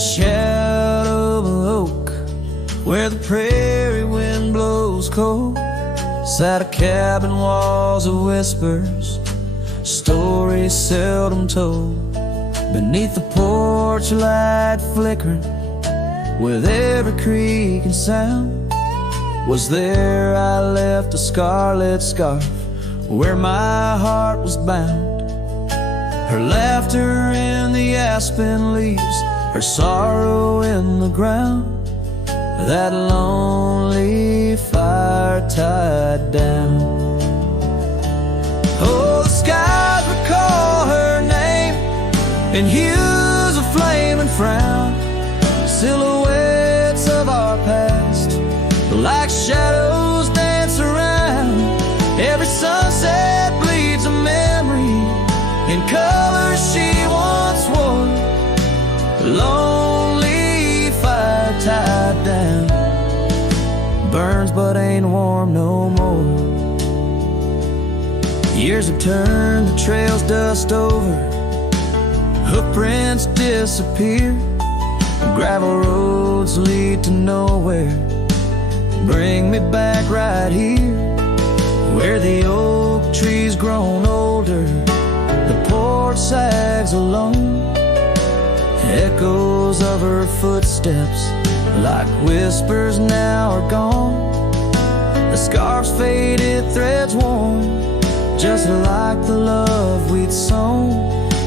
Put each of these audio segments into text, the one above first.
shadow of an oak, where the prairie wind blows cold, sat a cabin, walls of whispers, stories seldom told. Beneath the porch light flickering, with every creak and sound, was there I left a scarlet scarf where my heart was bound. Her laughter in the aspen leaves, her sorrow in the ground, that lonely fire tied down. Oh, the skies recall her name in hues of flame and frown, silhouettes of our past, like shadows dance around. Every sunset bleeds a memory in colors she once wore. Lonely fire tied down, burns but ain't warm no more. Years have turned the trails dust over, hoofprints disappear, gravel roads lead to nowhere. Bring me back right here, where the oak tree's grown older, the porch sags alone. Echoes of her footsteps, like whispers, now are gone. The scarf's faded, threads worn, just like the love we'd sown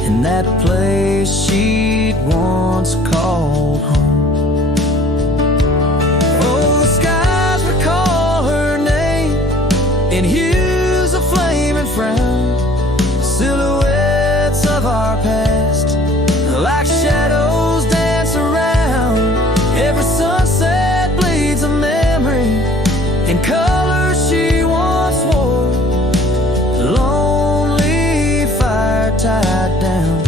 in that place she'd once called home. Oh, the skies recall her name in hues of flame and frown, silhouettes of our past, like shadows dance around. Every sunset bleeds a memory in colors she once wore. Lonely fire tied down,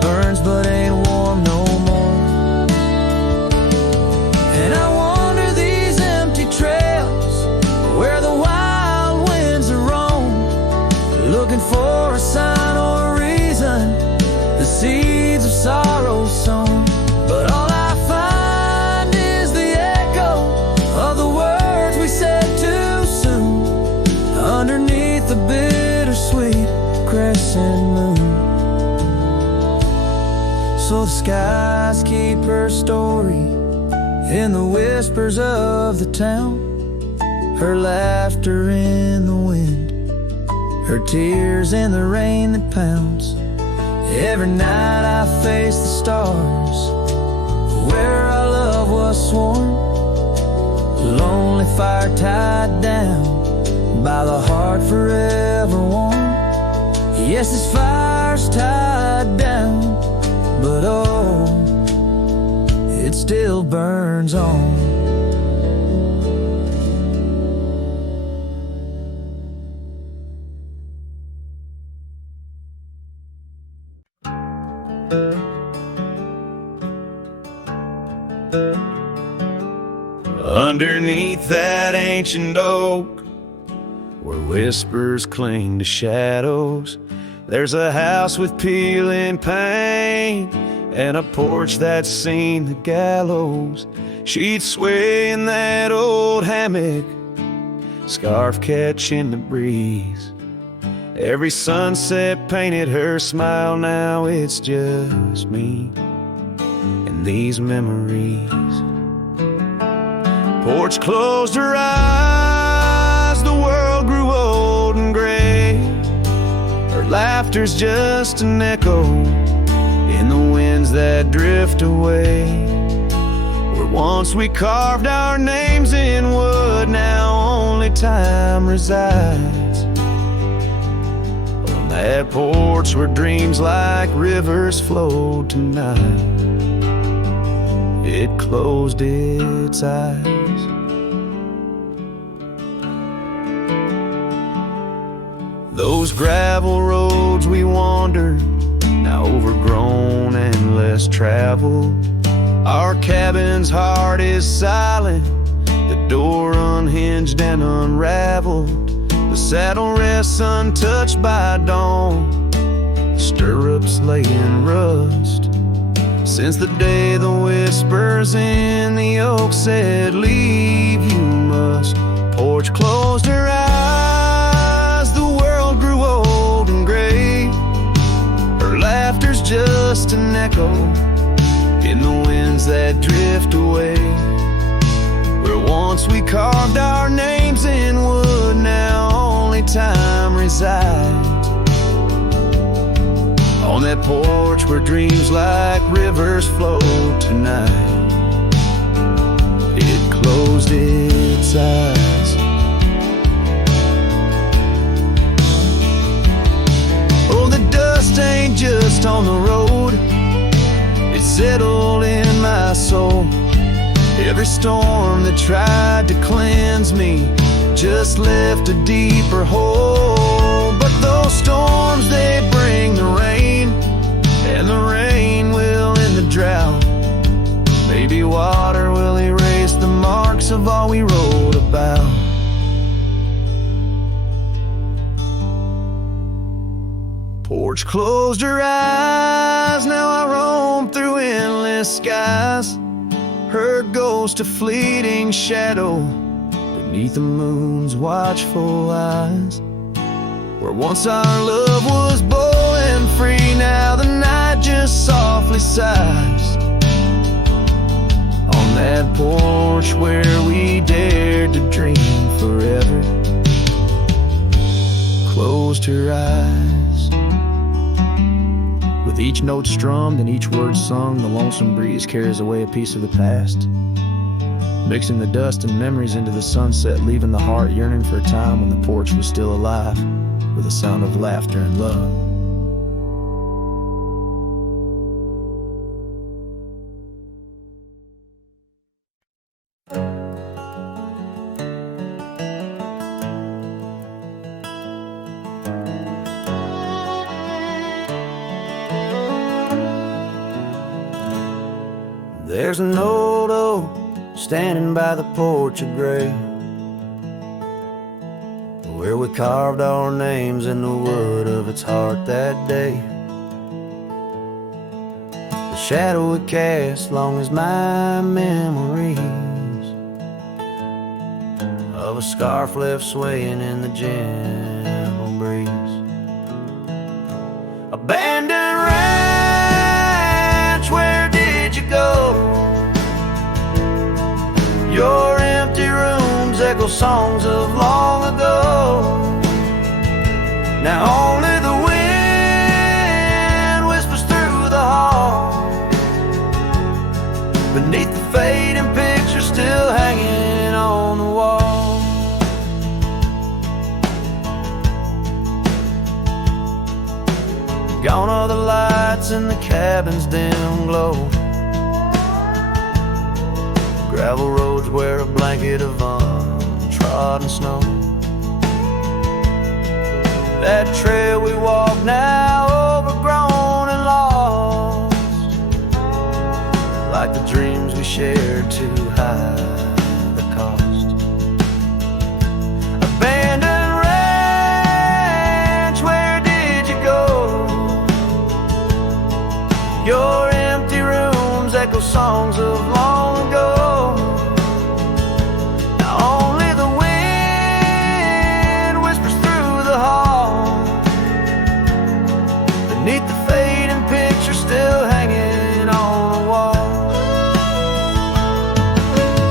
burns but ain't warm no more. And I wander these empty trails where the wild winds are roam, looking for a sign or a reason, the seeds of sorrow sown. But all I find is the echo of the words we said too soon, underneath the bittersweet crescent moon. So the skies keep her story in the whispers of the town, her laughter in the wind, her tears in the rain that pounds. Every night I face the stars, where our love was sworn. Lonely fire tied down by the heart forever warm. Yes, this fire's tied down, but oh, it still burns on. Underneath that ancient oak, where whispers cling to shadows, there's a house with peeling paint and a porch that's seen the gallows. She'd sway in that old hammock, scarf catching the breeze. Every sunset painted her smile, now it's just me and these memories. Porch closed her eyes, the world grew old and gray. Her laughter's just an echo in the winds that drift away. Where once we carved our names in wood, now only time resides. On that porch where dreams like rivers flowed tonight, it closed its eyes. Those gravel roads we wandered, now overgrown and less traveled. Our cabin's heart is silent, the door unhinged and unraveled. The saddle rests untouched by dawn, the stirrups lay in rust. Since the day the whispers in the oak said, leave, you must. Porch closed her eyes, the world grew old and gray. Her laughter's just an echo in the winds that drift away. Where once we carved our names in wood, now only time resides. On that porch where dreams like rivers flow tonight, it closed its eyes. Oh, the dust ain't just on the road, it settled in my soul. Every storm that tried to cleanse me just left a deeper hole. But those storms, they bring the rain, and the rain will end the drought. Maybe water will erase the marks of all we wrote about. Porch closed her eyes, now I roam through endless skies. Her ghost a fleeting shadow beneath the moon's watchful eyes. Where once our love was bold and free, now the night just softly sighs. On that porch where we dared to dream forever, closed her eyes. With each note strummed and each word sung, the lonesome breeze carries away a piece of the past, mixing the dust and memories into the sunset, leaving the heart yearning for a time when the porch was still alive, with a sound of laughter and love. There's an old oak standing by the porch of gray, where we carved our names in the wood of its heart that day. The shadow it cast long as my memories of a scarf left swaying in the gentle breeze. Abandoned ranch, where did you go? Your empty rooms echo songs of long ago. Now only the wind whispers through the hall, beneath the fading picture still hanging on the wall. Gone are the lights in the cabin's dim glow, gravel roads wear a blanket of untrodden snow. That trail we walk now overgrown and lost, like the dreams we shared too high the cost. Abandoned ranch, where did you go? Your empty rooms echo songs of long ago. Beneath the fading picture still hanging on the wall.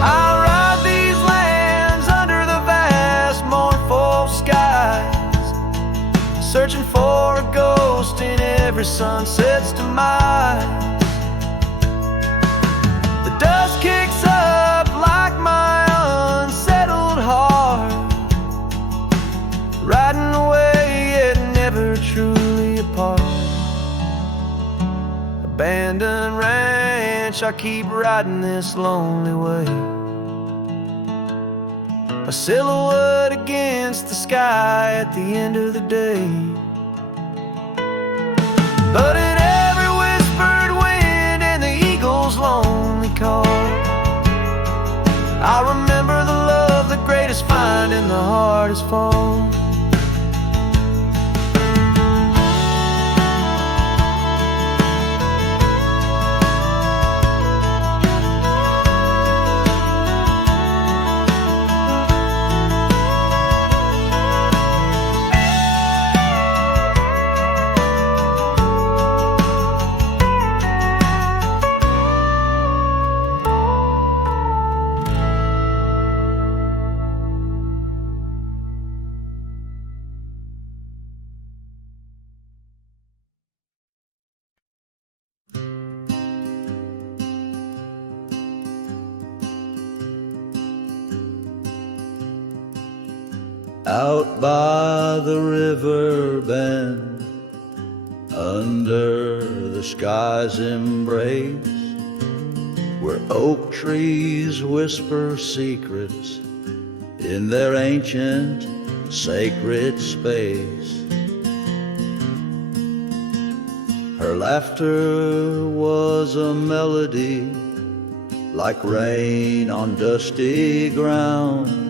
I ride these lands under the vast mournful skies, searching for a ghost in every sunset's demise. The dust kicks up like my unsettled heart, riding away yet never truly apart. Abandoned ranch, I keep riding this lonely way, a silhouette against the sky at the end of the day. But in every whispered wind and the eagle's lonely call, I remember the love the greatest find in the hardest fall. out by the river bend, under the sky's embrace, where oak trees whisper secrets in their ancient sacred space. Her laughter was a melody, like rain on dusty ground.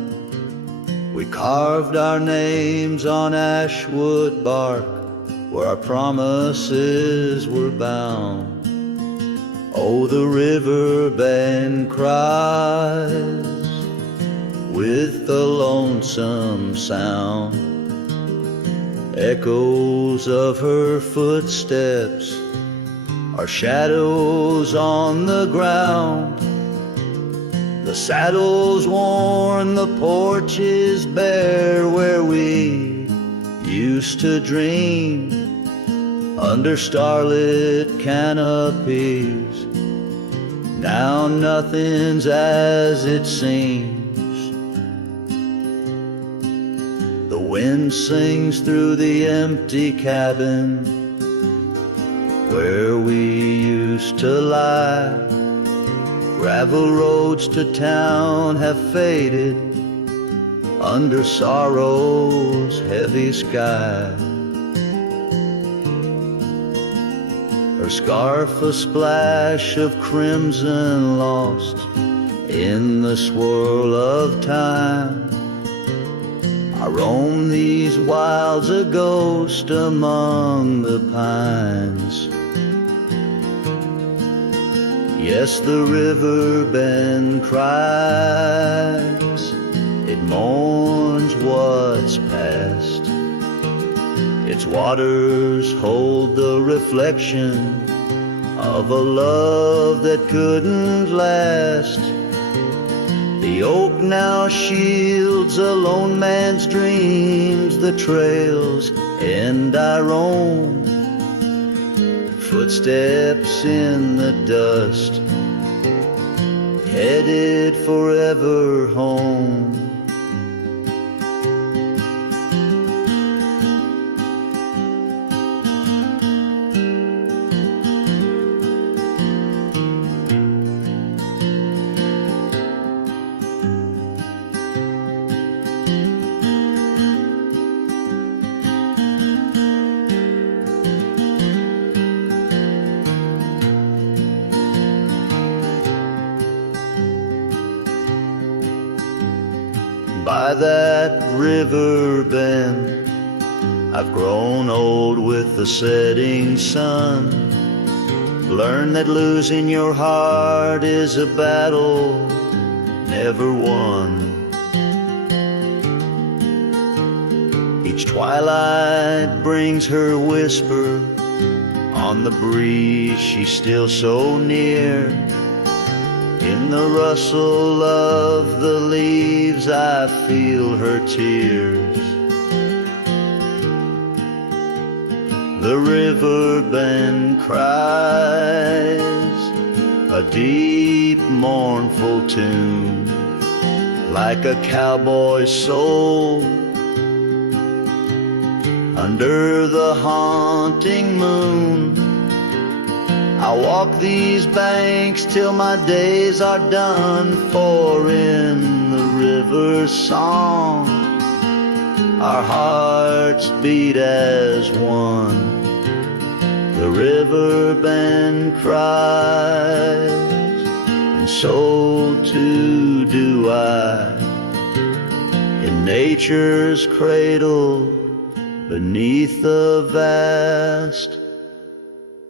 We carved our names on ashwood bark, where our promises were bound. Oh, the river bend cries with a lonesome sound. Echoes of her footsteps are shadows on the ground. The saddle's worn, the porch is bare, where we used to dream under starlit canopies. Now nothing's as it seems. The wind sings through the empty cabin where we used to lie. Gravel roads to town have faded under sorrow's heavy sky. Her scarf a splash of crimson lost in the swirl of time. I roam these wilds a ghost among the pines. Yes, the river bend cries, it mourns what's past. Its waters hold the reflection of a love that couldn't last. The oak now shields a lone man's dreams, the trails and I roam. Footsteps in the dust, headed forever home. By that river bend, I've grown old with the setting sun. Learn that losing your heart is a battle never won. Each twilight brings her whisper on the breeze, she's still so near. In the rustle of the leaves, I feel her tears. The river bend cries a deep, mournful tune, like a cowboy's soul. Under the haunting moon, I walk these banks till my days are done, for in the river's song our hearts beat as one. The river bend cries, and so too do I, in nature's cradle beneath the vast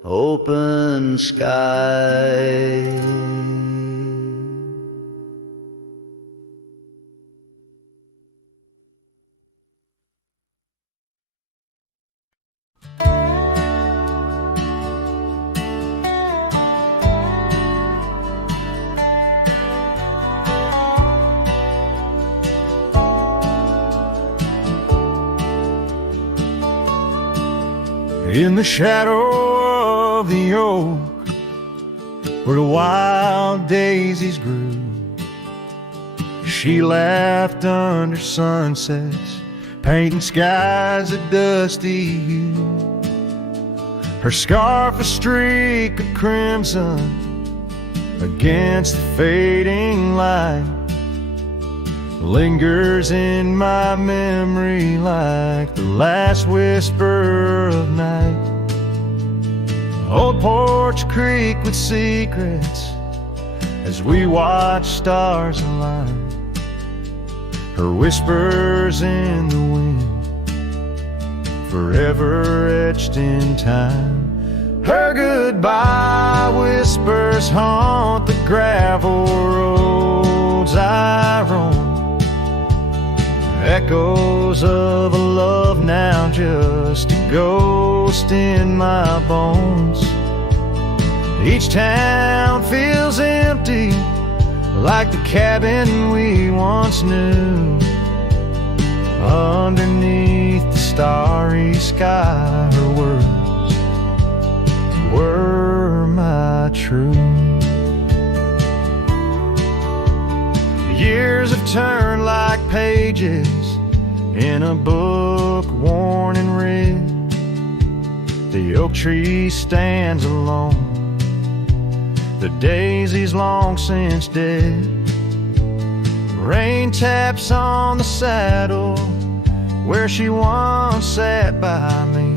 open sky. In the shadow of the oak, where the wild daisies grew, she laughed under sunsets painting skies a dusty hue. Her scarf a streak of crimson against the fading light, lingers in my memory like the last whisper of night. Old Porch Creek with secrets as we watch stars align, her whispers in the wind, forever etched in time. Her goodbye whispers haunt the gravel roads I roam, echoes of a love now just a ghost in my bones. Each town feels empty, like the cabin we once knew. Underneath the starry sky, her words were my truth. Years have turned like pages in a book worn and read. The oak tree stands alone, the daisy's long since dead. Rain taps on the saddle where she once sat by me.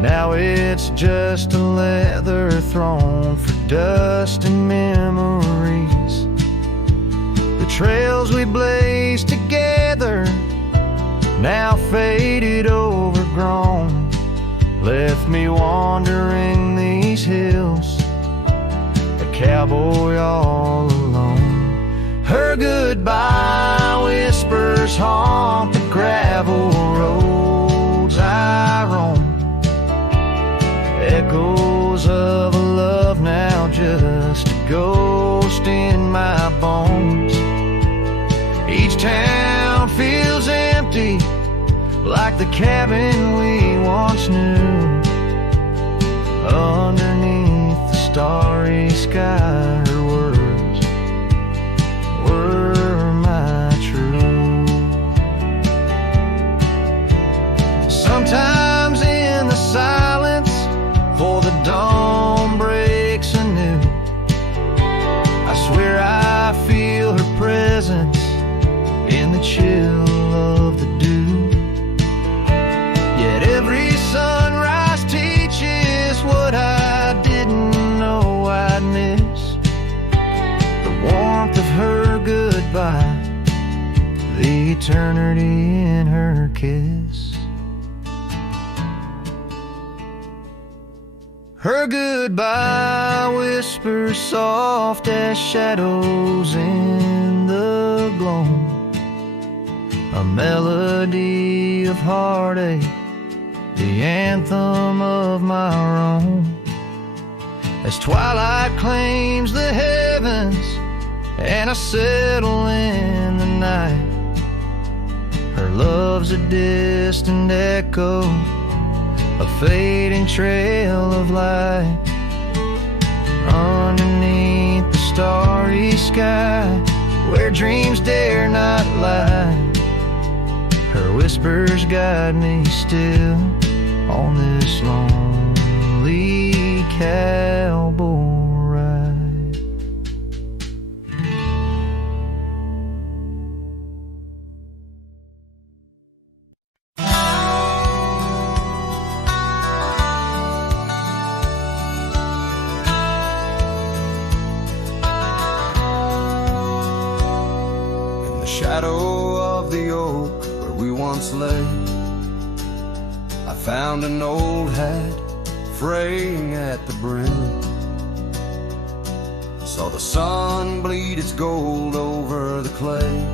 Now it's just a leather throne for dust and memories. The trails we blazed together, now faded, overgrown, left me wandering these hills, a cowboy all alone. Her goodbye whispers haunt the gravel roads I roam, echoes of a love now just a ghost in my bones. Each town feels empty, like the cabin we once knew. Underneath the starry sky, her words were my truth. Sometimes in the silence, before the dawn breaks anew, I swear I feel her presence in the chill of the dew. Yet every sunrise teaches what I didn't know I'd miss. The warmth of her goodbye, the eternity in her kiss. Her goodbye whispers soft as shadows in the gloam, a melody of heartache, the anthem of my own. As twilight claims the heavens and I settle in the night, her love's a distant echo, a fading trail of light. Underneath the starry sky, where dreams dare not lie, her whispers guide me still on this lonely cowboy ride. In the shadow of the oak where we once lay, I found an old hat fraying at the brim. Saw the sun bleed its gold over the clay,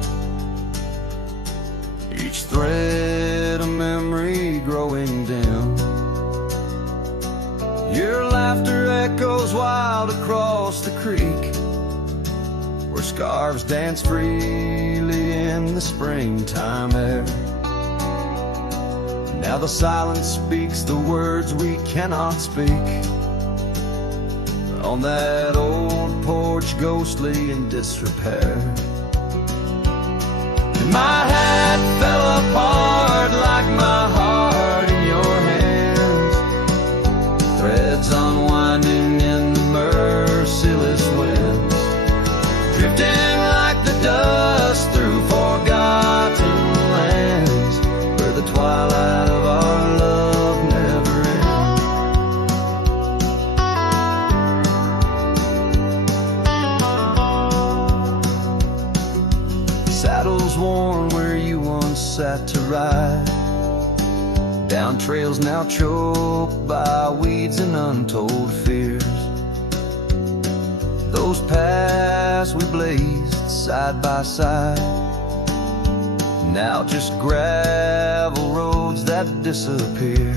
each thread a memory growing dim. Your laughter echoes wild across the creek, where scarves dance freely in the springtime air. Now the silence speaks the words we cannot speak, on that old porch ghostly in disrepair. My hat fell sat to ride down trails now choked by weeds and untold fears. Those paths we blazed side by side, now just gravel roads that disappear.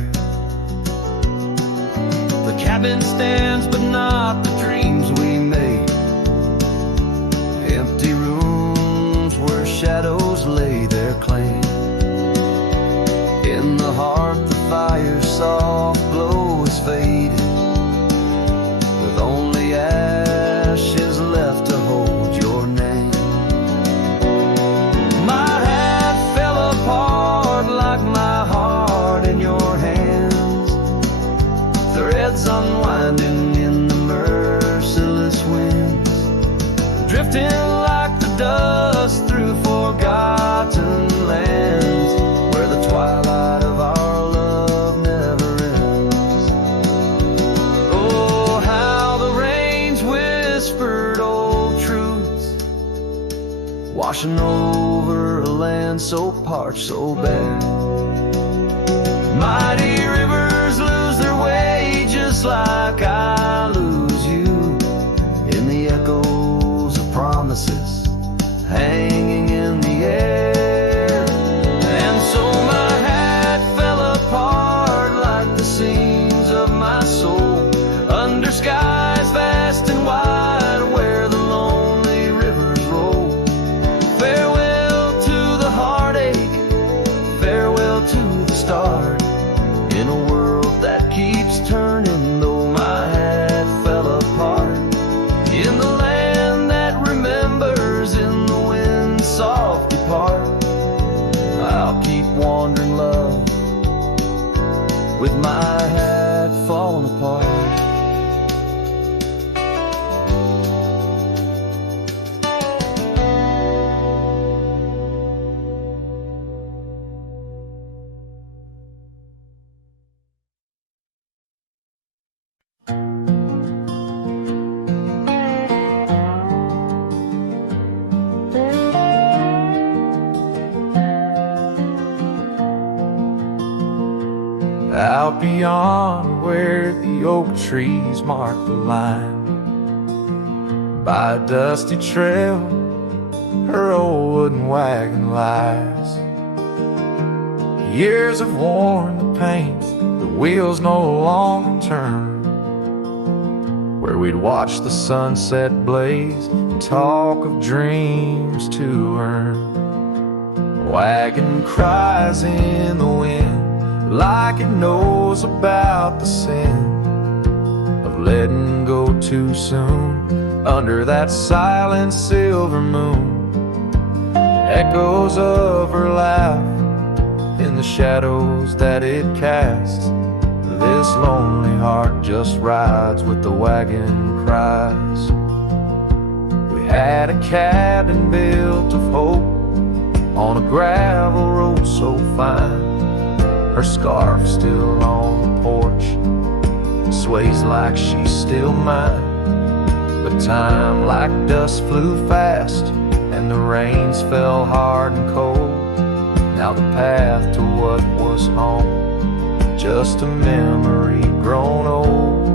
The cabin stands, but not the dreams we made. Empty rooms where shadows lay their claim. In the heart, the fire's soft glow is faded, with only ashes left to hold your name. My hat fell apart like my heart in your hands, threads unwinding in the merciless winds, drifting like the dust through forgotten lands, where the twilight of our love never ends. Oh, how the rains whispered old truths, washing over a land so parched, so bare. Mighty rivers lose their way just like I lose you, in the echoes of promises hanging in the air. And so my hat fell apart like the seams of my soul, under skies vast and wide where the lonely rivers roll. Farewell to the heartache, farewell to the start, in a world that keeps turning, though my hat fell apart. In the land that remembers, in the wind's soft depart, I'll keep wandering, love, with my hat falling apart. Out beyond where the oak trees mark the line, by a dusty trail her old wooden wagon lies. Years have worn the paint, the wheels no longer turn, where we'd watch the sunset blaze and talk of dreams to earn. Wagon cries in the wind like it knows about the sin of letting go too soon under that silent silver moon. Echoes of her laugh in the shadows that it casts. This lonely heart just rides with the wagon cries. We had a cabin built of hope on a gravel road so fine. Her scarf still on the porch, sways like she's still mine. But time like dust flew fast, and the rains fell hard and cold. Now the path to what was home, just a memory grown old.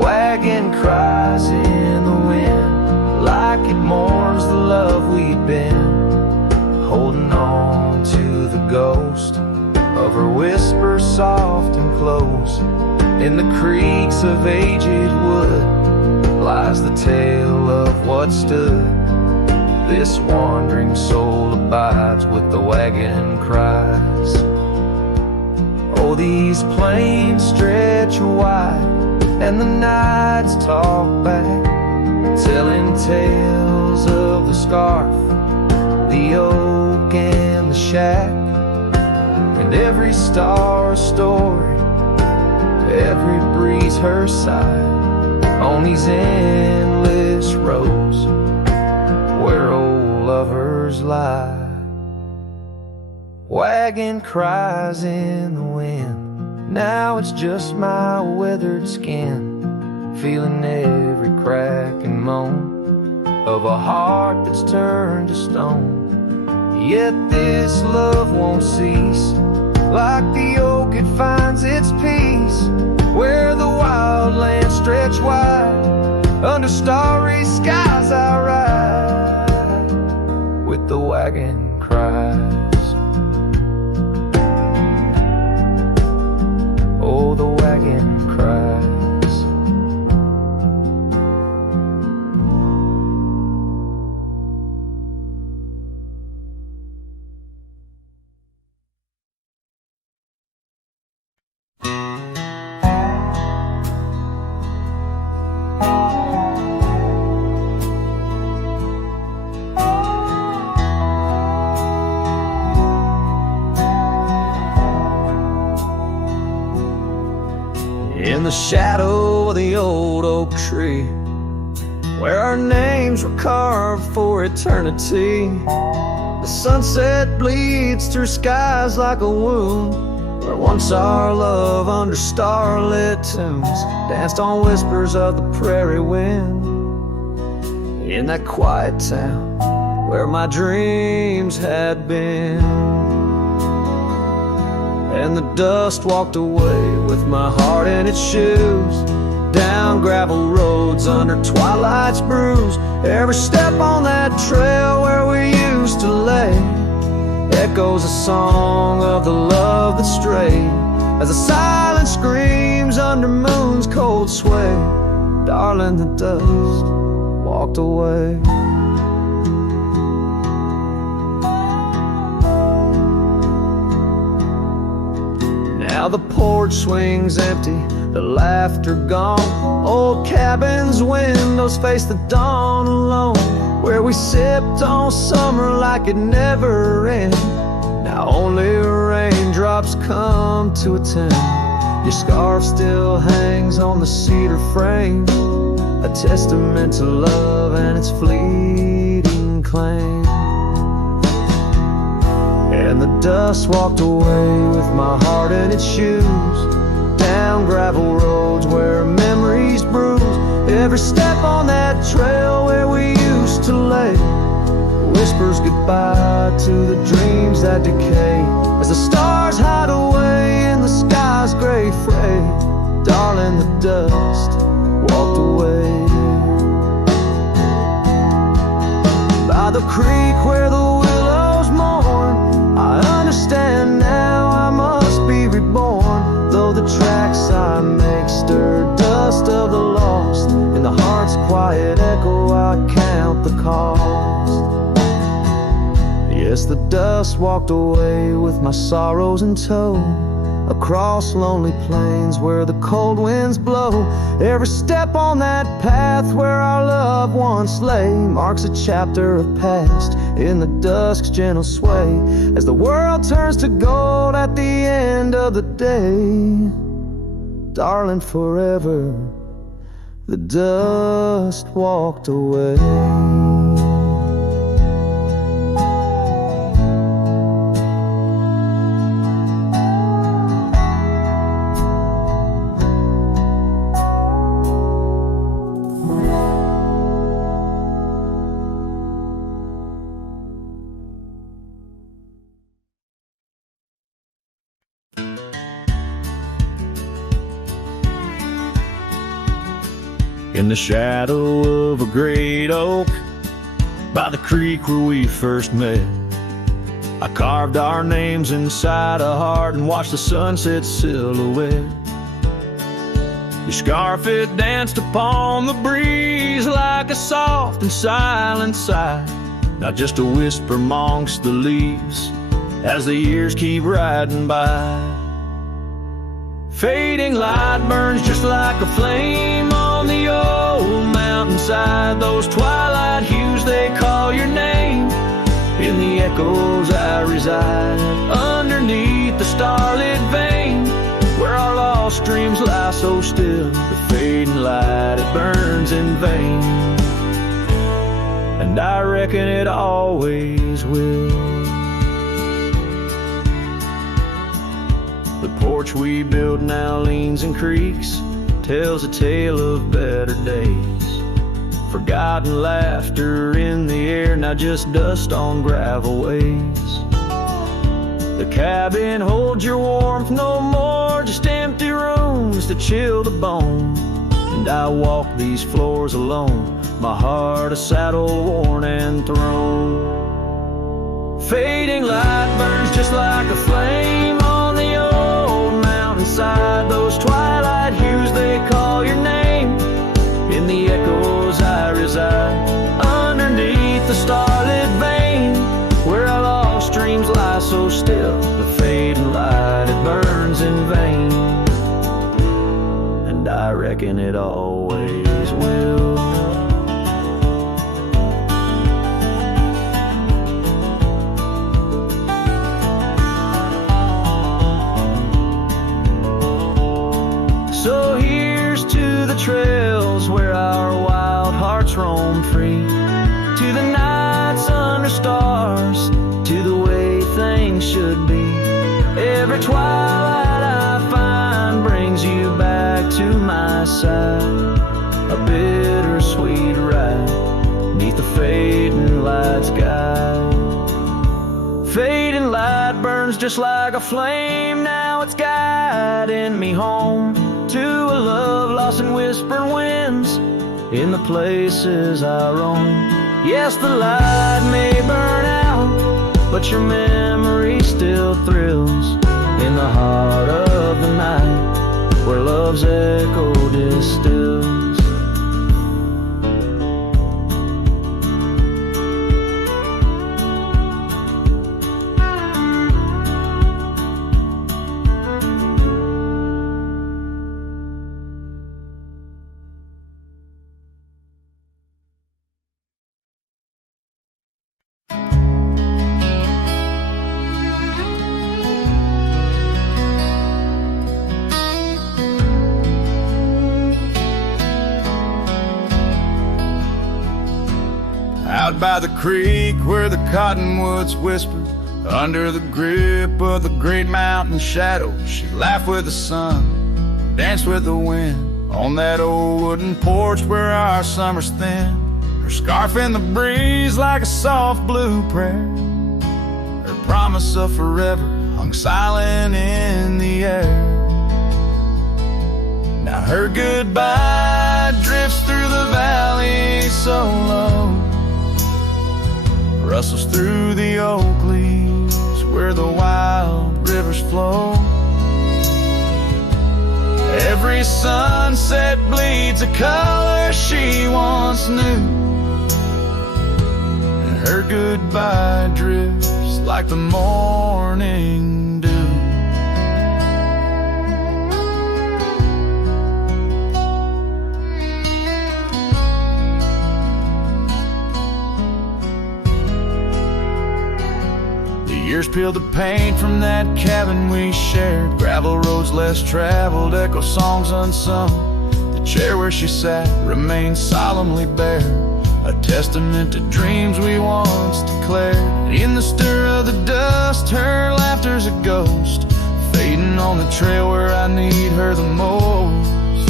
Wagon cries in the wind like it mourns the love we'd been, holding on to the ghost of her whisper soft and close. In the creaks of aged wood lies the tale of what stood. This wandering soul abides with the wagon cries. Oh, these plains stretch wide and the nights talk back, telling tales of the scarf, the oak and the shack, and every star a story, every breeze her sigh, on these endless roads where old lovers lie. Wagon cries in the wind, now it's just my weathered skin, feeling every crack and moan of a heart that's turned to stone. Yet this love won't cease. Like the oak, it finds its peace where the wild lands stretch wide. Under starry skies I ride with the wagon cries. Oh, the wagon cries. In the shadow of the old oak tree, where our names were carved for eternity, the sunset bleeds through skies like a wound, where once our love under starlit tunes danced on whispers of the prairie wind. In that quiet town where my dreams had been, and the dust walked away with my heart in its shoes, down gravel roads under twilight's bruise. Every step on that trail where we used to lay echoes a song of the love that strayed, as the silence screams under moon's cold sway. Darling, the dust walked away. Now the porch swings empty, the laughter gone. Old cabins' windows face the dawn alone, where we sipped on summer like it never ended. Now only raindrops come to attend. Your scarf still hangs on the cedar frame, a testament to love and its fleeting claim. And the dust walked away with my heart in its shoes, down gravel roads where memories bruise. Every step on that trail where we used to lay whispers goodbye to the dreams that decay, as the stars hide away in the sky's gray fray. Darling, the dust walked away. By the creek where the willows mourn, I understand now I must be reborn. Though the tracks I make stir dust of the lost, in the heart's quiet echo I count the cost. Yes, the dust walked away with my sorrows in tow, across lonely plains where the cold winds blow. Every step on that path where our love once lay marks a chapter of past in the dusk's gentle sway, as the world turns to gold at the end of the day. Darling, forever the dust walked away. In the shadow of a great oak, by the creek where we first met, I carved our names inside a heart and watched the sunset silhouette. Your scarf, it danced upon the breeze like a soft and silent sigh, not just a whisper amongst the leaves as the years keep riding by. Fading light burns just like a flame on the old mountainside. Those twilight hues, they call your name. In the echoes I reside, underneath the starlit vein, where our lost dreams lie so still. The fading light, it burns in vain, and I reckon it always will. The porch we built now leans and creaks, tells a tale of better days. Forgotten laughter in the air, now just dust on gravel ways. The cabin holds your warmth no more, just empty rooms to chill the bone. And I walk these floors alone, my heart a saddle worn and thrown. Fading light burns just like a flame on the old mountainside. Those twilight hues, they call your name. In the echoes I reside, underneath the starlit vein, where our lost dreams lie so still. The fading light, it burns in vain, and I reckon it always will. So here's to the trails where our wild hearts roam free, to the nights under stars, to the way things should be. Every twilight I find brings you back to my side, a bittersweet ride neath the fading light sky. Fading light burns just like a flame, now it's guiding me home to a love lost in whispered winds in the places I roam. Yes, the light may burn out, but your memory still thrills in the heart of the night, where love's echo distills. Out by the creek where the cottonwoods whisper, under the grip of the great mountain shadow, she laughed with the sun, danced with the wind, on that old wooden porch where our summer's thin. Her scarf in the breeze like a soft blue prayer, her promise of forever hung silent in the air. Now her goodbye drifts through the valley so low, rustles through the oak leaves where the wild rivers flow. Every sunset bleeds a color she once knew, and her goodbye drifts like the morning dew. Years peeled the paint from that cabin we shared, gravel roads less traveled, echo songs unsung. The chair where she sat remained solemnly bare, a testament to dreams we once declared. In the stir of the dust, her laughter's a ghost, fading on the trail where I need her the most.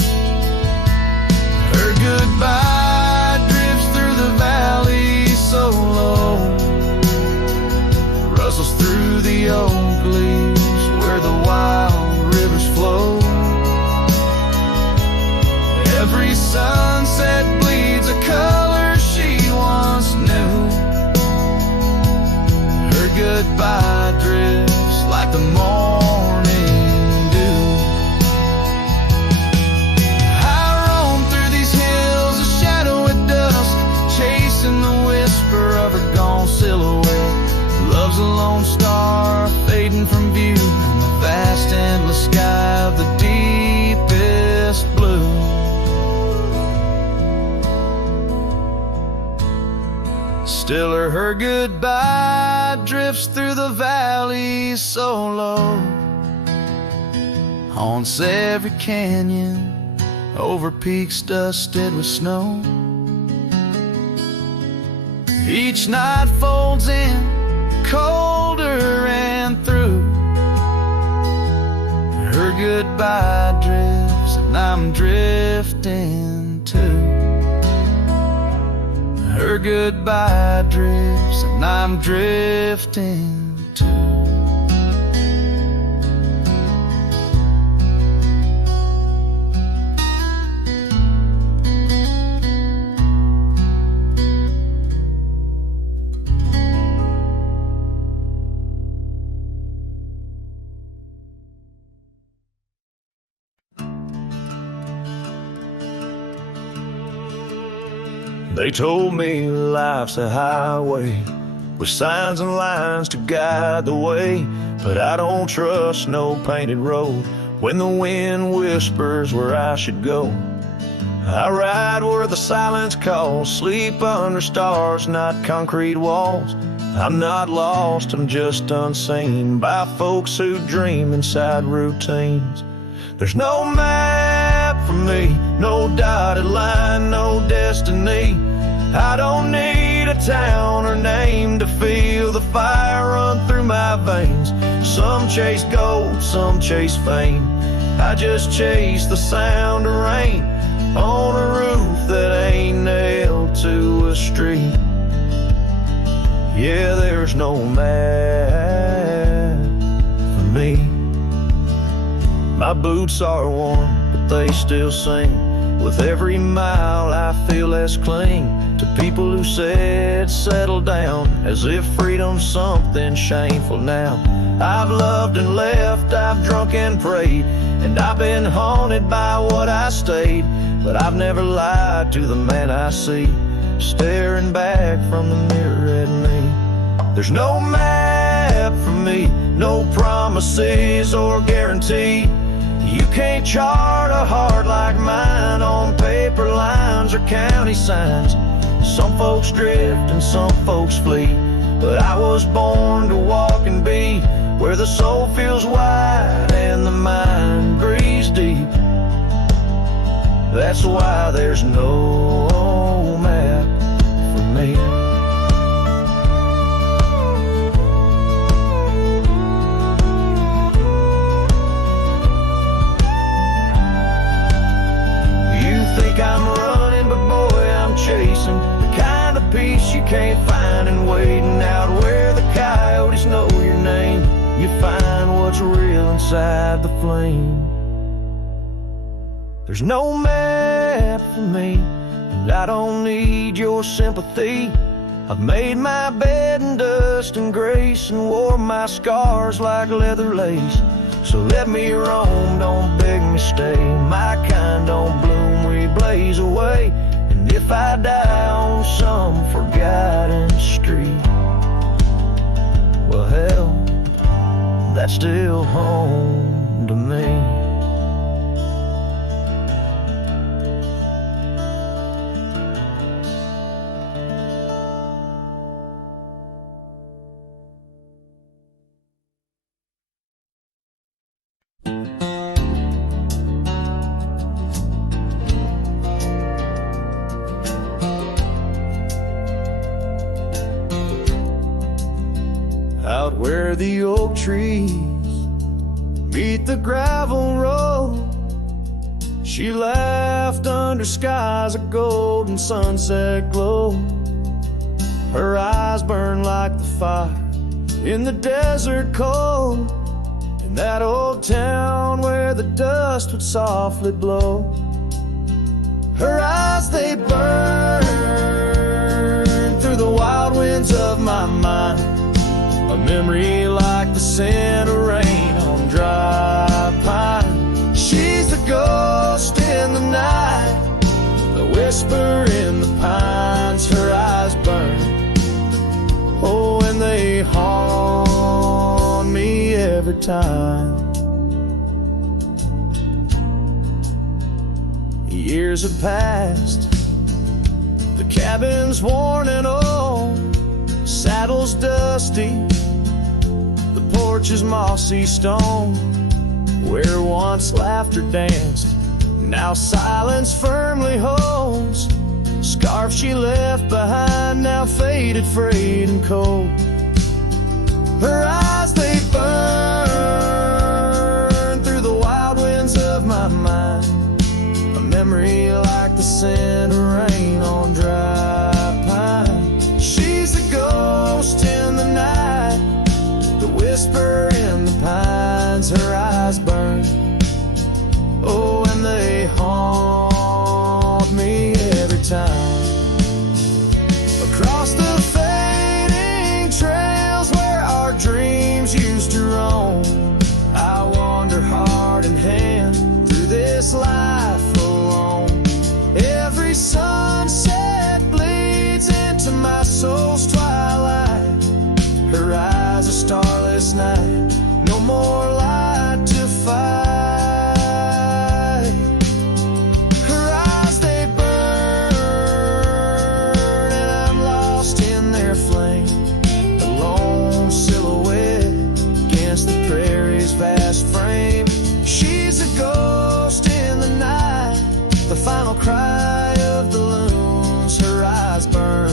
Her goodbye drifts through the valley so low, rustles through the oak leaves where the wild rivers flow. Every sunset bleeds a color she once knew, her goodbye drifts like the morning dew. I roam through these hills, a shadow at dusk, chasing the whisper of her gone silhouette. Love's a lone star fading from view in the vast endless sky of the deepest blue. Still her goodbye drifts through the valley so low, haunts every canyon, over peaks dusted with snow. Each night folds in colder and through, her goodbye drifts and I'm drifting too. goodbye drifts, and I'm drifting too. They told me life's a highway with signs and lines to guide the way, but I don't trust no painted road when the wind whispers where I should go. I ride where the silence calls, sleep under stars, not concrete walls. I'm not lost, I'm just unseen by folks who dream inside routines. There's no map for me, no dotted line, no destiny. I don't need a town or name to feel the fire run through my veins. Some chase gold, some chase fame. I just chase the sound of rain on a roof that ain't nailed to a street. Yeah, there's no map for me. My boots are worn, but they still sing. With every mile I feel less cling to people who said settle down, as if freedom's something shameful now. I've loved and left, I've drunk and prayed, and I've been haunted by what I stayed. But I've never lied to the man I see, staring back from the mirror at me. There's no map for me, no promises or guarantee. You can't chart a heart like mine on paper lines or county signs. Some folks drift and some folks flee, but I was born to walk and be where the soul feels wide and the mind breathes deep. That's why there's no map for me. I'm running, but boy, I'm chasing the kind of peace you can't find in waiting out where the coyotes know your name. You find what's real inside the flame. There's no map for me, and I don't need your sympathy. I've made my bed in dust and grace and wore my scars like leather lace. So let me roam, don't beg me stay. My kind don't bloom, we blaze away. And if I die on some forgotten street, well hell, that's still home to me. Out where the oak trees meet the gravel road, she laughed under skies of golden sunset glow. Her eyes burned like the fire in the desert cold, in that old town where the dust would softly blow. Her eyes, they burn through the wild winds of my mind, a memory like the scent of rain on dry pine. She's a ghost in the night, the whisper in the pines. Her eyes burn, oh, and they haunt me every time. Years have passed, the cabin's worn and old, saddle's dusty, the porch is mossy stone. Where once laughter danced, now silence firmly holds. Scarf she left behind, now faded, frayed and cold. Her eyes, they burn through the wild winds of my mind, a memory like the scent of rain on dry pine. Across the fading trails where our dreams used to roam, I wander heart in hand through this life alone. Every sunset bleeds into my soul's twilight. Her eyes a starless night, no more light to fight. Her eyes they burn, and I'm lost in their flame. A lone silhouette against the prairie's vast frame. She's a ghost in the night, the final cry of the loons. Her eyes burn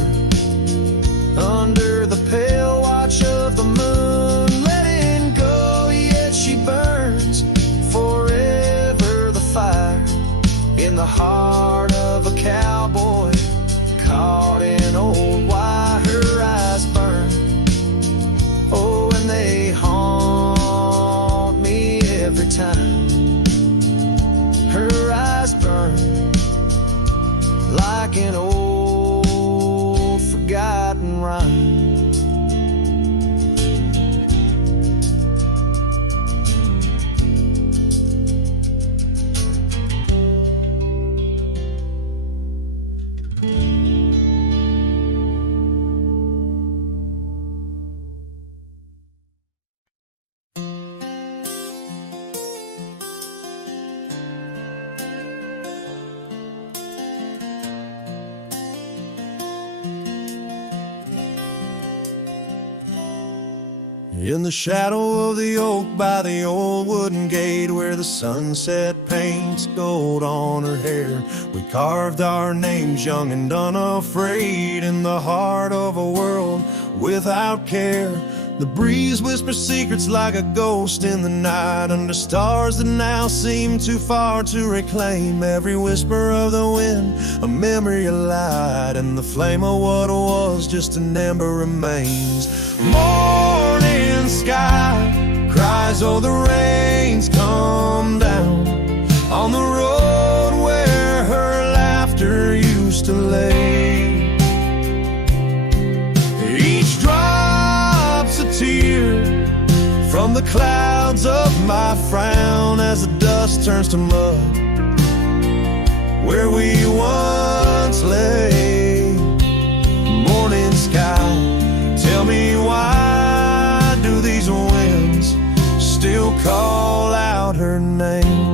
under the pale watch of the moon. Letting go, yet she burns forever. The fire in the heart of a cowboy caught in old wire. Her eyes burn, oh, and they haunt me every time. Her eyes burn like an old forgotten rhyme. In the shadow of the oak by the old wooden gate, where the sunset paints gold on her hair, we carved our names young and unafraid in the heart of a world without care. The breeze whispers secrets like a ghost in the night, under stars that now seem too far to reclaim. Every whisper of the wind, a memory of light, and the flame of what was just an ember remains. Morning sky cries, oh, the rain's come down on the road where her laughter used to lay. Each drop's a tear from the clouds of my frown as the dust turns to mud where we once lay. Morning sky, tell me why do these winds still call out her name?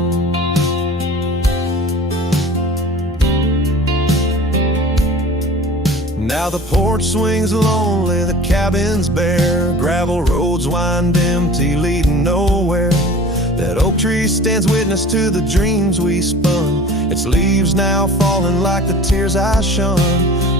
Now the porch swings lonely, the cabin's bare, gravel roads wind empty, leading nowhere. That oak tree stands witness to the dreams we spun, its leaves now falling like the tears I shun.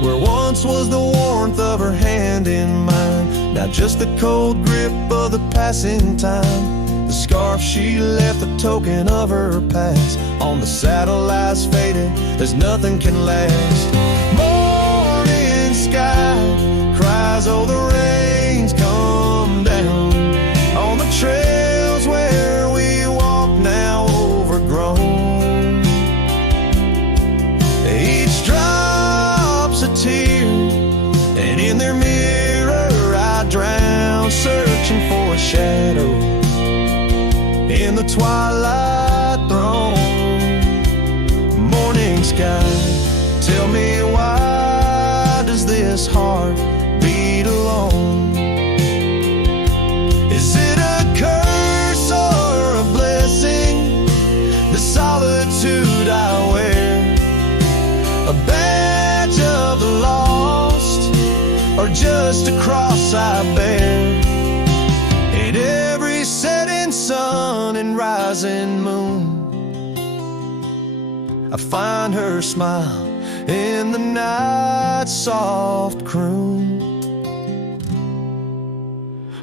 Where once was the warmth of her hand in mine, now just the cold grip of the passing time. The scarf she left, the token of her past, on the saddle lies faded as nothing can last. Morning sky cries, oh, the rain's come down on the trails where we walk now overgrown. Each drop's a tear, and in their mirror I drown, searching for a shadow in the twilight throne. Morning sky, tell me why does this heart beat alone? Is it a curse or a blessing, the solitude I wear? A badge of the lost, or just a cross I bear? In every setting sun and rising moon, I find her smile in the night's soft croon.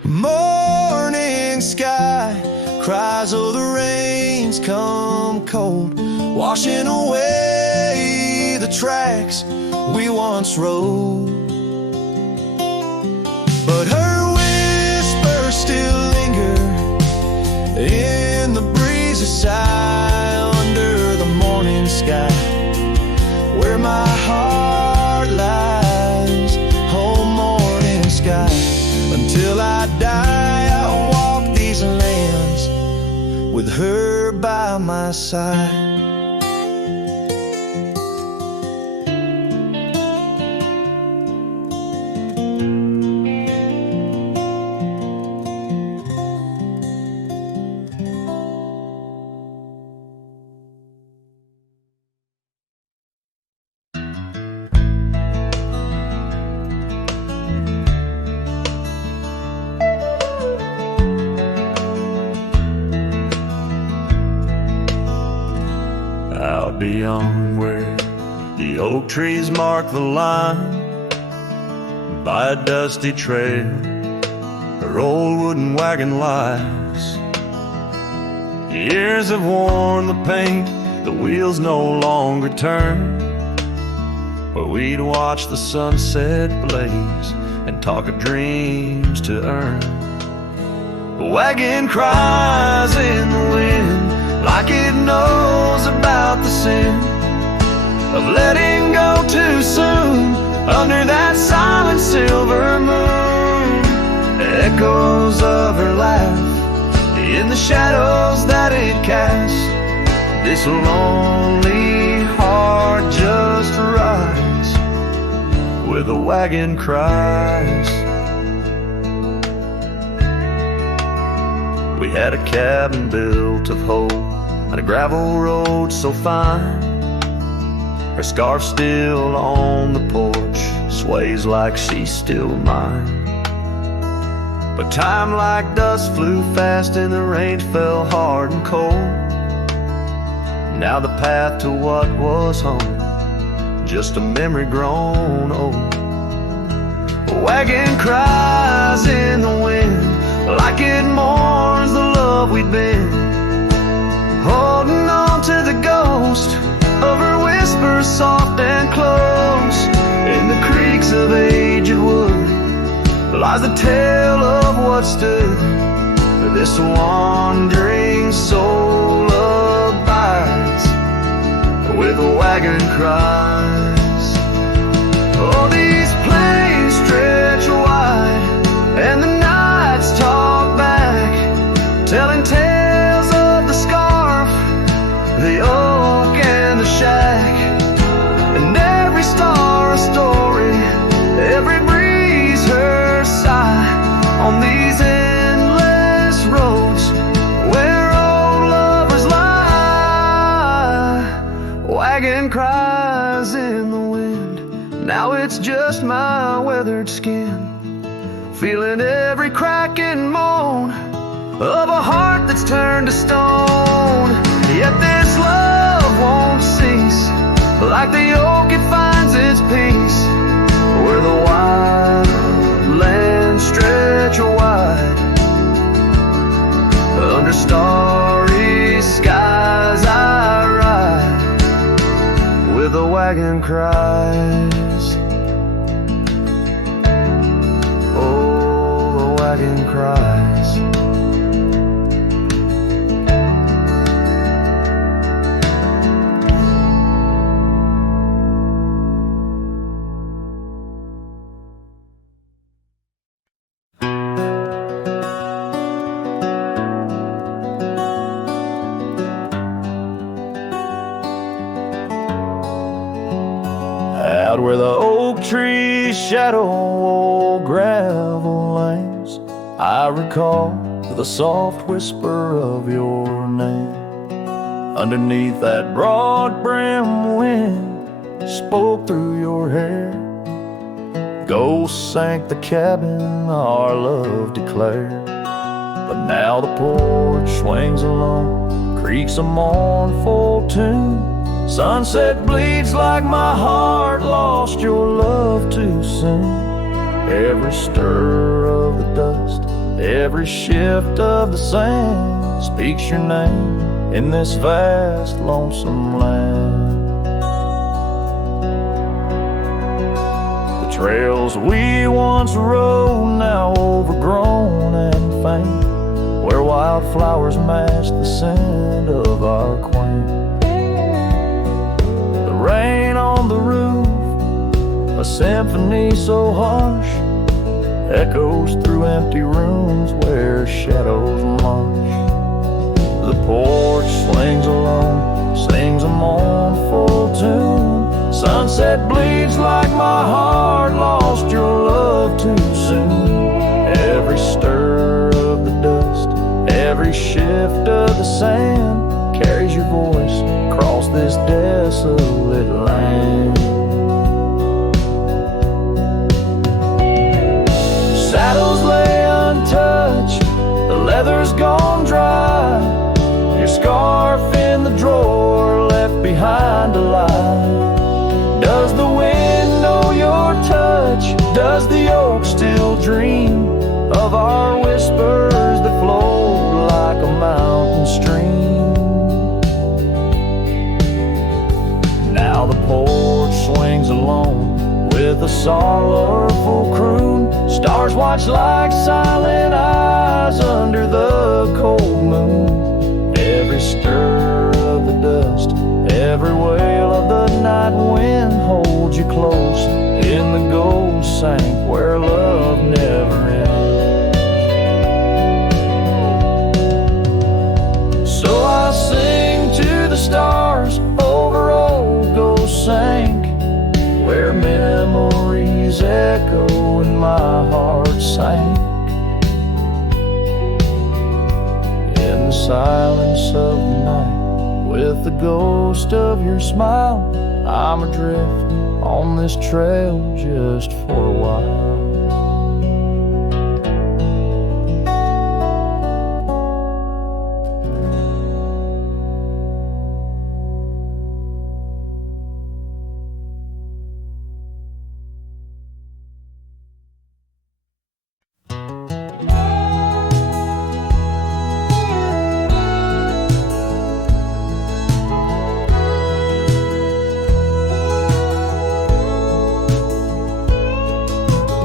Morning sky cries, oh, the rain's come cold, washing away the tracks we once rode. But her whispers still linger in the breezy sigh under the morning sky, where my heart lies her by my side. Out beyond where the oak trees mark the line, by a dusty trail her old wooden wagon lies. Years have worn the paint, the wheels no longer turn, where we'd watch the sunset blaze and talk of dreams to earn. The wagon cries in the wind like it knows about the sin of letting go too soon under that silent silver moon. Echoes of her laugh in the shadows that it casts. This lonely heart just rides where the wagon cries. We had a cabin built of hope and a gravel road so fine. Her scarf still on the porch sways like she's still mine. But time like dust flew fast and the rain fell hard and cold. Now the path to what was home, just a memory grown old. The wagon cries in the wind like it mourns the love we'd been, holding on to the ghost of her whispers soft and close. In the creaks of aged wood lies the tale of what stood. This wandering soul abides where the wagon cries. Oh, these plains stretch wide and the nights talk back, telling tales of the scarf, the oak and the shack, and every star a story, every breeze her sigh on these endless roads where old lovers lie. Wagon cries in the wind, now it's just my weathered skin, feeling every crack and moan of a heart that's turned to stone. Yet this love won't cease, like the oak it finds its peace where the wild lands stretch wide. Under starry skies I ride where the wagon cries. Oh, the wagon cries. Out where the oak trees shadow old gravel lanes, I recall the soft whisper of your name. Underneath that broad brim wind spoke through your hair. Ghosts sank the cabin our love declared. But now the porch swings alone, creaks a mournful tune. Sunset bleeds like my heart lost your love too soon. Every stir of the dust, every shift of the sand speaks your name in this vast lonesome land. The trails we once rode now overgrown and faint, where wildflowers mask the scent of our quaint. Rain on the roof, a symphony so harsh, echoes through empty rooms where shadows march. The porch swings alone, sings a mournful tune. Sunset bleeds like my heart lost your love too soon. Every stir of the dust, every shift of the sand carries your voice across this desolate land. Saddles lay untouched, the leather's gone dry. Your scarf in the drawer left behind to lie. Does the wind know your touch? Does the oak still dream of our whispers that flowed like a mountain stream? Now the porch swings alone with a sorrowful croon. Stars watch like silent eyes under the cold moon. Every stir of the dust, every wail of the night wind holds you close in the gold sank where love never ends. So I sing to the stars over old ghost sank, where memories echo and my heart sank. In the silence of the night, with the ghost of your smile, I'm adrift on this trail just for a while.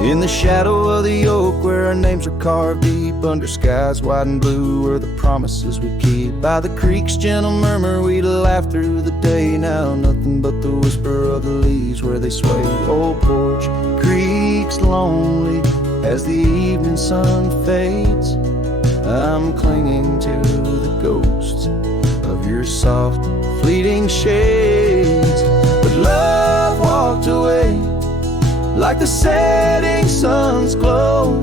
In the shadow of the oak where our names are carved deep, under skies wide and blue where the promises we keep, by the creek's gentle murmur we laugh through the day. Now nothing but the whisper of the leaves where they sway. Old porch creaks lonely as the evening sun fades. I'm clinging to the ghosts of your soft fleeting shades. But love walked away like the setting sun's glow,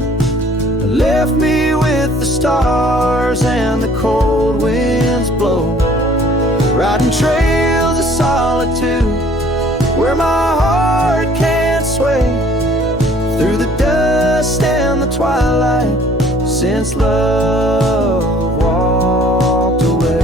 left me with the stars and the cold winds blow. Riding trails of solitude where my heart can't sway, through the dust and the twilight since love walked away.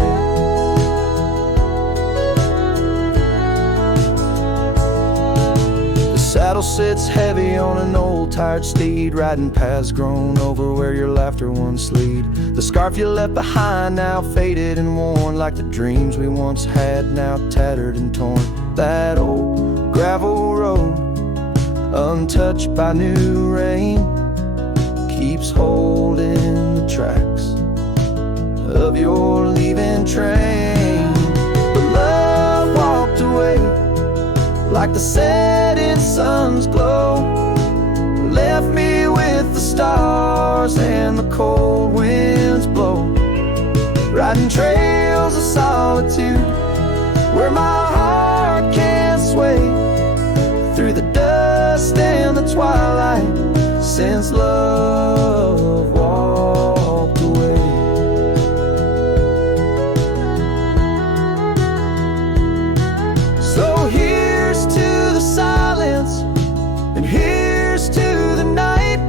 Saddle sits heavy on an old tired steed, riding paths grown over where your laughter once lead. The scarf you left behind now faded and worn, like the dreams we once had now tattered and torn. That old gravel road, untouched by new rain, keeps holding the tracks of your leaving train. But love walked away like the setting sun's glow, left me with the stars and the cold winds blow. Riding trails of solitude where my heart can't sway, through the dust and the twilight since love walked away. So here's to the silence, and here's to the night,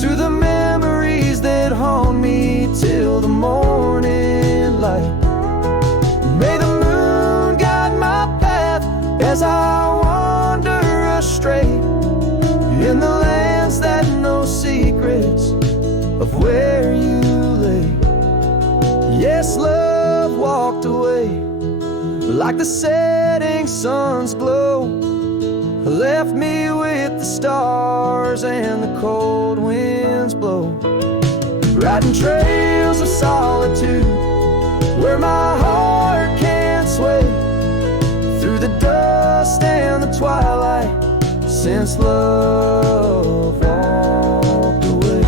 to the memories that haunt me till the morning light. May the moon guide my path as I wander astray, in the lands that know secrets of where you lay. Yes, love walked away like the setting sun's glow, left me with the stars and the cold winds blow. Riding trails of solitude where my heart can't sway, through the dust and the twilight since love walked away.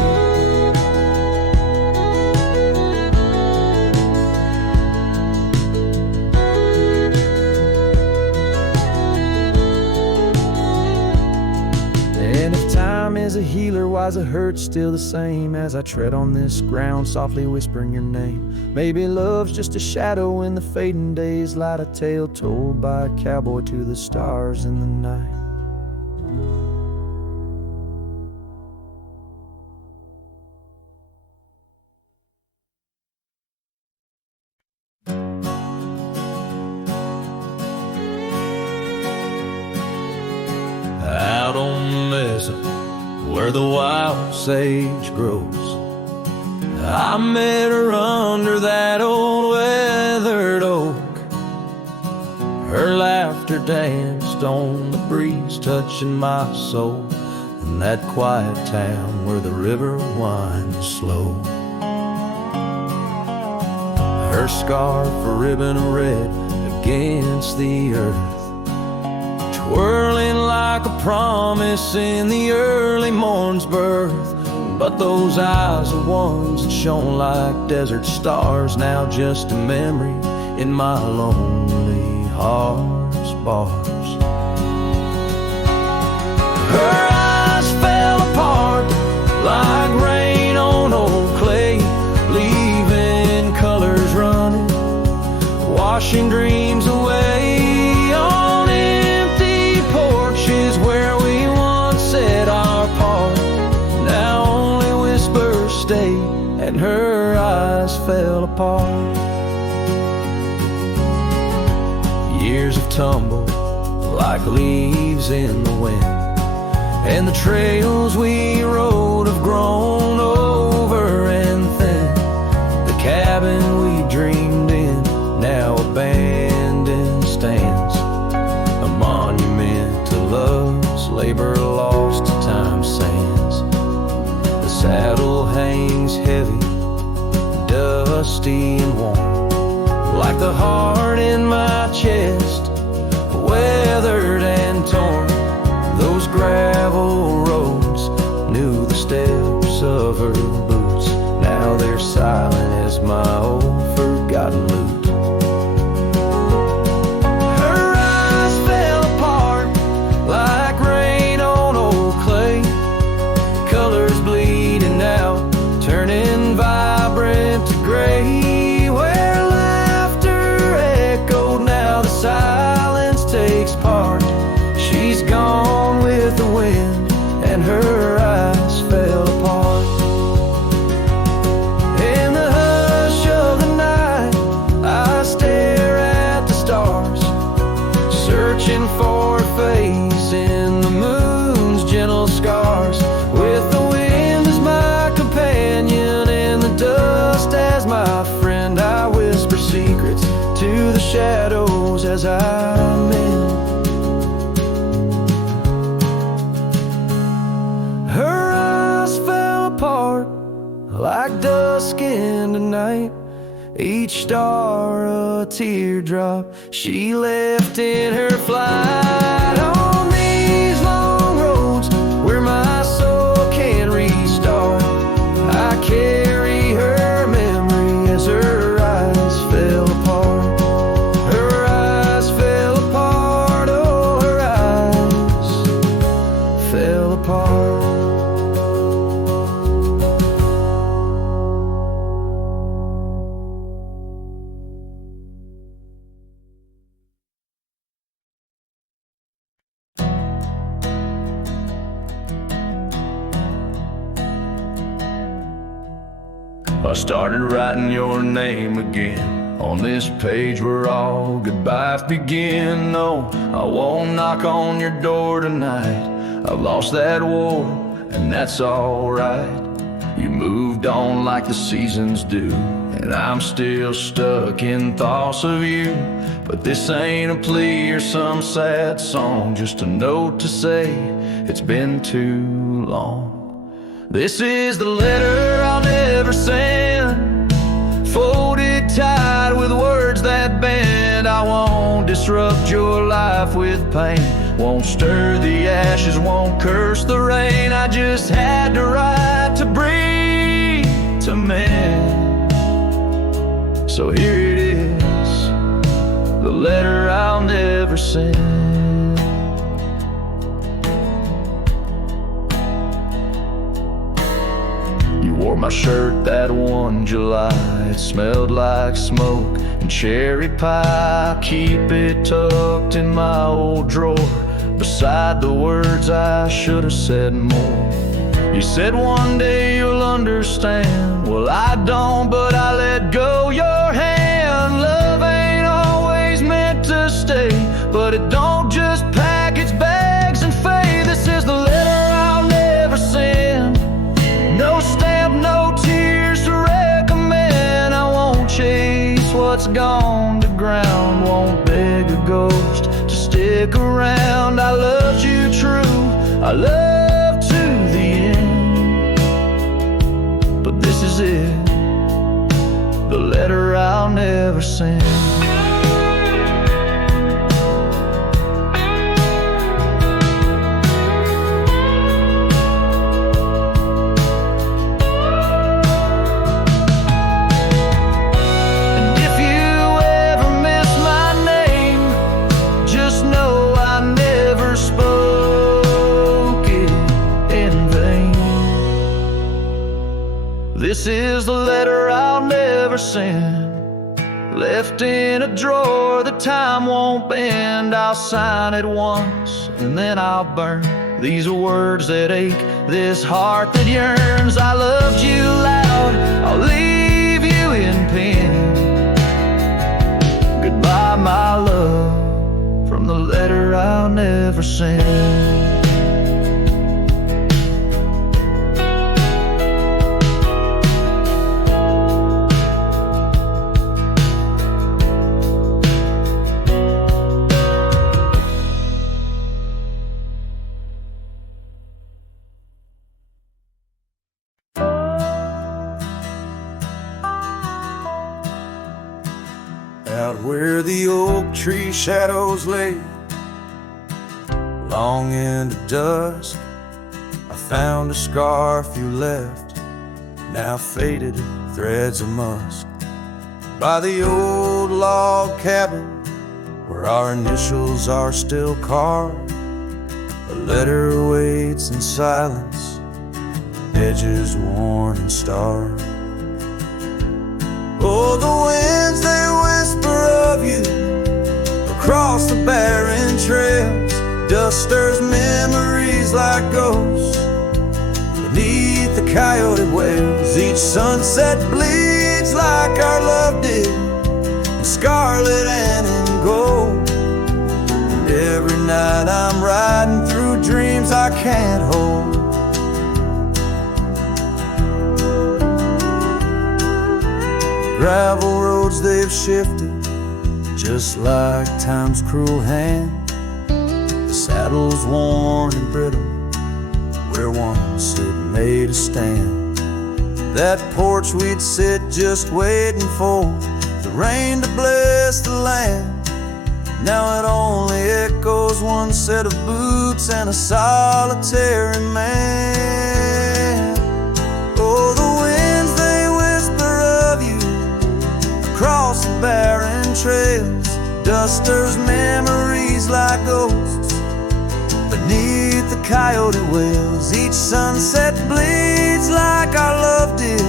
is a healer, why's the hurt still the same? As I tread on this ground, softly whispering your name. Maybe love's just a shadow in the fading days, light a tale told by a cowboy to the stars in the night. Out on the mesa where the wild sage grows, I met her under that old weathered oak. Her laughter danced on the breeze, touching my soul in that quiet town where the river winds slow. Her scarf a ribbon of red against the earth, twirling like a promise in the early morn's birth. But those eyes are ones that shone like desert stars, now just a memory in my lonely heart's bars. Her eyes fell apart like rain on old clay, leaving colors running, washing dreams away. On empty porches where we once said our part, now only whispers stay, and her eyes fell apart. Years have tumbled like leaves in the wind, and the trails we rode have grown over and thin. The cabin we dreamed in now abandoned stands, a monument to love's labor lost to time's sands. The saddle hangs heavy, dusty and warm, like the heart in my chest, weathered and torn. Those gravel roads knew the steps of her boots, now they're silent as my old forgotten lute. Her eyes fell apart like rain on old clay, colors bleeding out, turning vibrant to gray. Where laughter echoed, now the silence takes part. She's gone with the wind, and her eyes fell apart. In the hush of the night, I stare at the stars, searching for a face in the moon's gentle scars. With the wind as my companion and the dust as my friend, I whisper secrets to the shadows as I mend. Her eyes fell apart like dusk in the night, each star a teardrop she left in her flight. On these long roads where my soul can restart, I carry her memory as her eyes fell apart. Her eyes fell apart, oh, her eyes fell apart. I started writing your name again on this page where all goodbyes begin. No, I won't knock on your door tonight. I've lost that war, and that's alright. You moved on like the seasons do, and I'm still stuck in thoughts of you. But this ain't a plea or some sad song, just a note to say it's been too long. This is the letter I'll never send, folded tight with words that bend. I won't disrupt your life with pain, won't stir the ashes, won't curse the rain. I just had to write to breathe, to mend. So here it is, the letter I'll never send. my shirt that one July. It smelled like smoke and cherry pie. Keep it tucked in my old drawer, beside the words I should have said more. You said one day you'll understand. Well, I don't, but I let go your hand. Love ain't always meant to stay, but it don't just pack its bags and fade. This is the letter I'll never send. No stamp, no tears to recommend. I won't chase what's gone to ground. Won't beg a ghost to stick around. I loved you true, I love to the end. But this is it, the letter I'll never send. This is the letter I'll never send, left in a drawer that time won't bend. I'll sign it once and then I'll burn. These are words that ache, this heart that yearns. I loved you loud, I'll leave you in pain. Goodbye, my love, from the letter I'll never send. Out where the oak tree shadows lay, long into dusk, I found a scarf you left, now faded threads of musk. By the old log cabin, where our initials are still carved, a letter waits in silence, edges worn and starved. Oh, the winds, they whisper of you across the barren trails. Dust stirs memories like ghosts beneath the coyote wails. Each sunset bleeds like our love did, in scarlet and in gold. And every night I'm riding through dreams I can't hold. Gravel roads, they've shifted just like time's cruel hand. The saddle's worn and brittle where once it made a stand. That porch we'd sit just waiting for the rain to bless the land. Now it only echoes one set of boots and a solitary man. Oh, the winds, they whisper of you across the barren trails. Dust stirs memories like ghosts beneath the coyote wails. Each sunset bleeds like our love did,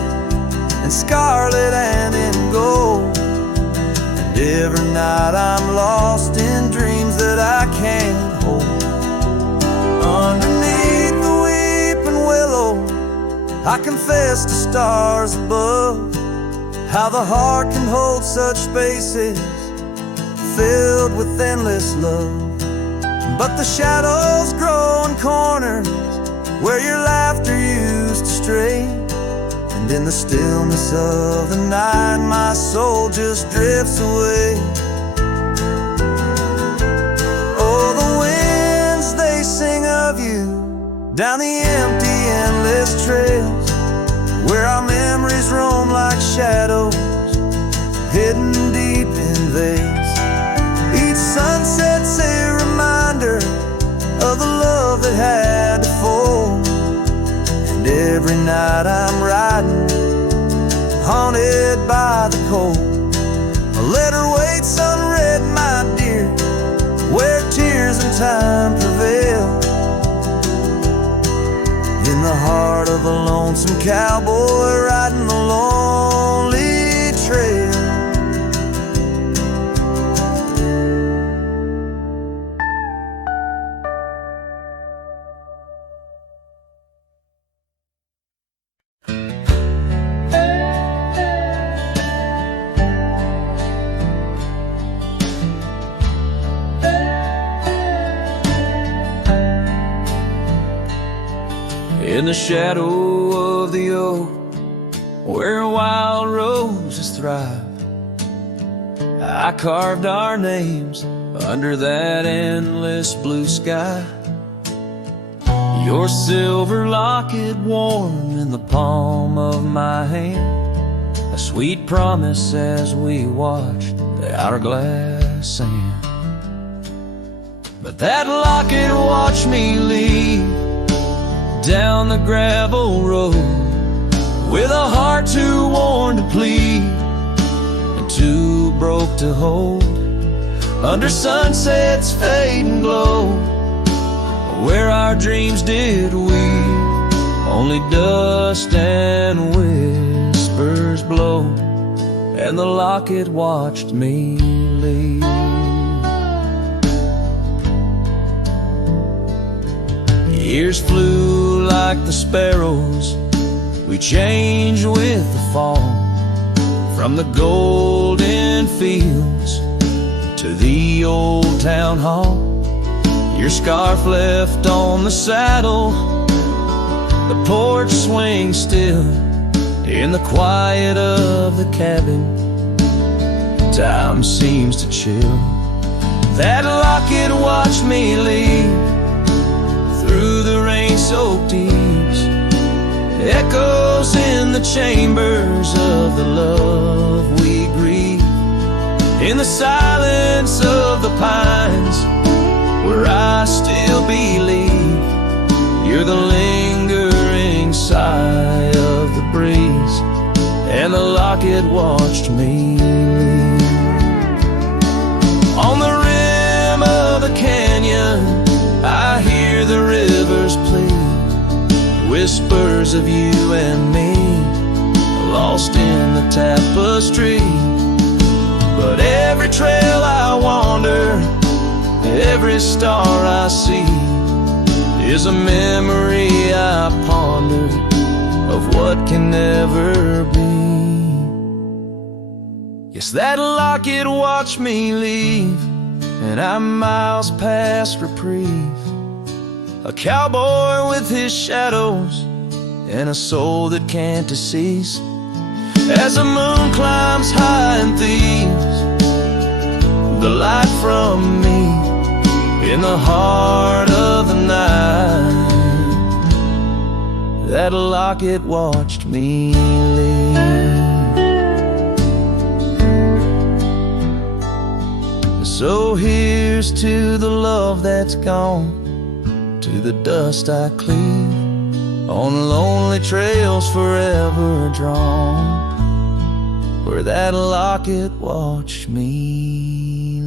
in scarlet and in gold. And every night I'm lost in dreams that I can't hold. Underneath the weeping willow, I confess to stars above, how the heart can hold such spaces filled with endless love. But the shadows grow in corners where your laughter used to stray. And in the stillness of the night, my soul just drifts away. Oh, the winds, they sing of you down the empty, endless trails, where our memories roam like shadows, hidden deep in veils. Each sunset's a reminder of the love that had to fall. And every night I'm riding, haunted by the cold. A letter waits unread, my dear, where tears and time prevail. In the the heart of the lonesome cowboy riding the lonely trail. In the shadow of the oak, where wild roses thrive, I carved our names under that endless blue sky. Your silver locket warm in the palm of my hand, a sweet promise as we watched the hourglass sand. But that locket watched me leave down the gravel road, with a heart too worn to plead and too broke to hold, under sunset's fading glow, where our dreams did weave, only dust and whispers blow, and the locket watched me leave. Years flew like the sparrows, we changed with the fall, from the golden fields to the old town hall. Your scarf left on the saddle, the porch swings still, in the quiet of the cabin, time seems to chill. That locket watched me leave through the rain-soaked eaves, echoes in the chambers of the love we grieve, in the silence of the pines, where I still believe you're the lingering sigh of the breeze, and the locket watched me leave. On the rim of the canyon, I hear the rivers plead, whispers of you and me, lost in the tapestry. But every trail I wander, every star I see, is a memory I ponder of what can never be. Yes, that locket watched me leave, and I'm miles past reprieve, a cowboy with his shadows and a soul that can't decease. As the moon climbs high and thieves the light from me, in the heart of the night, that locket watched me leave. So here's to the love that's gone, to the dust I cleave, on lonely trails forever drawn, where that locket watched me